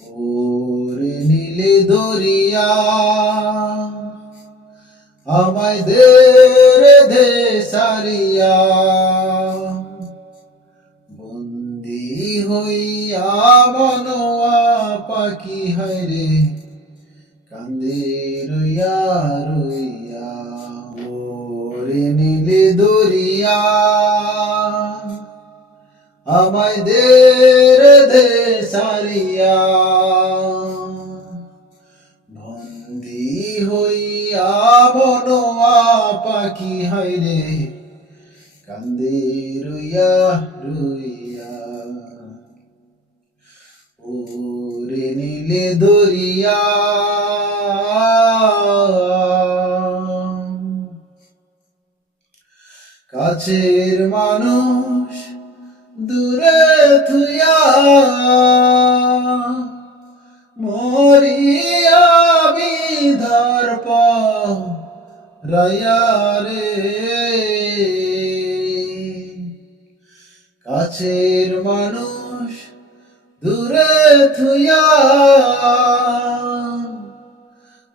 ওরে নীলে দরিয়া আমায় দে রে দে সারিয়া, বন্দি হইয়া বনোয়া পাখি হায়রে কান্দে রইয়া রইয়া। ওরে নীলে দরিয়া আমায় দে রে দে সারিয়া, বন্দি হইয়া বনোয়া পাখি হায়রে কান্দে রইয়া রইয়া। ওরে নীলে দরিয়া কাছের মানুষ দূরে থুইয়া মরিয়া বিধর্প রায়া রে, কাছের মানুষ দূরে থুইয়া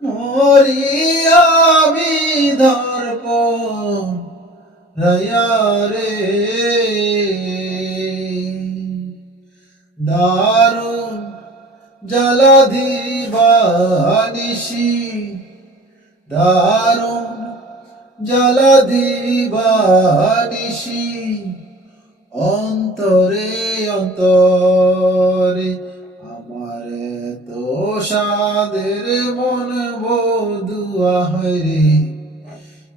মরিয়া বিধর্প রায়া রে। দারুণ জ্বালা দিবা নিশি, দারুণ জ্বালা দিবা নিশি, অন্তরে অন্তরে আমার তো সাদের মন বধুয়া হরে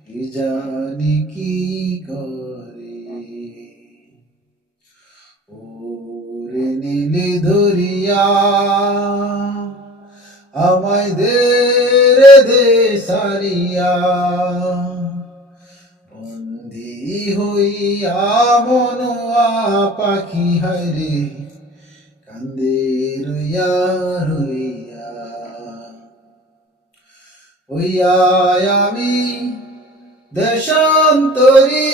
কি জানি কি করে। ওরে নীলে দরিয়া আমায় দে রে দে সারিয়া, বন্দি হইয়া বনোয়া পাখি হায়রে কান্দে রইয়া রইয়া। হইয়া আমি দেশান্তরী,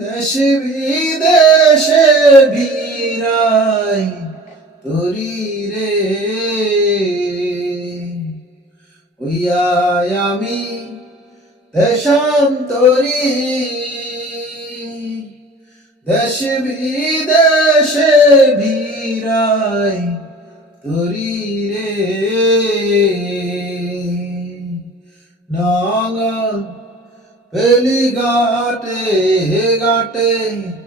দেশে বিদেশে ভিড়াই তরি রে, হইয়া আমি দেশান্তরী, দেশে বিদেশে ভিড়াই তরি রে। নাঙ্গল পেলি ঘাটে ঘাটে,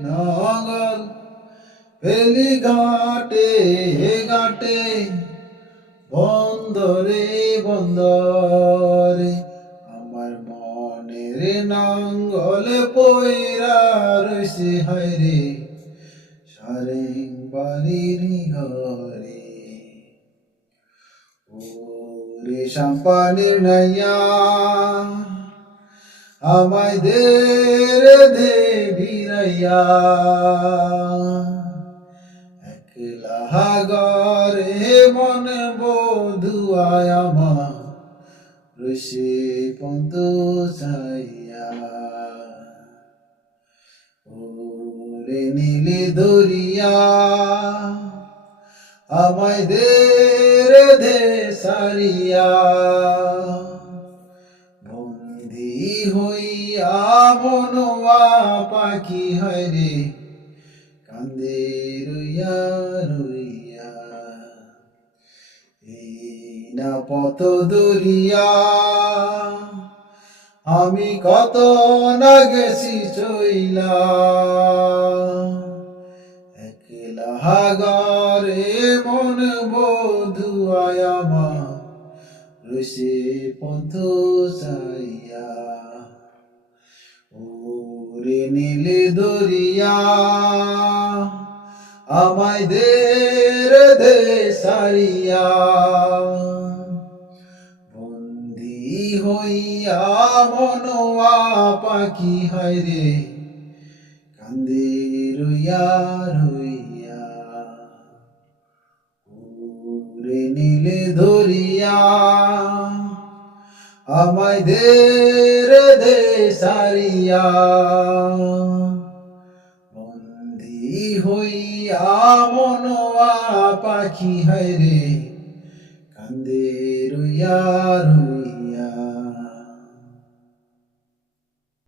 নাঙ্গল পেলি ঘাটে ঘাটে, বন্দরে বন্দরে আমার মনের নাঙ্গল পয়রা রইছে হায়রে সারেং বাড়ির ঘরে। ওরে সাম্পানির নাইয়া আমায় দে রে দে ভিড়াইয়া, একলা ঘরে মন বধুয়ায় আমার রইছে পন্ত চাইয়া। ওরে নীলে দরিয়া আমায় দে রে দে সারিয়া, বন্দি হইয়া বনোয়া পাখি হায়রে কান্দে রইয়া রইয়া। এই না পথ দরিয়া আমি কত না গেছি চইলা, একলা ঘরে মন বধুয়ায় আমার রইছে পথ চাইয়া। ওরে নীলে দরিয়া আমায় দে রে দে সারিয়া, বন্দি হইয়া বনোয়া পাখি হায়রে কান্দে রইয়া রইয়া। ওরে নীলে দরিয়া আমায় দে রে দে সারিয়া, বন্দি হইয়া মনোয়া পাখি হায় রে কান্দে রইয়া রইয়া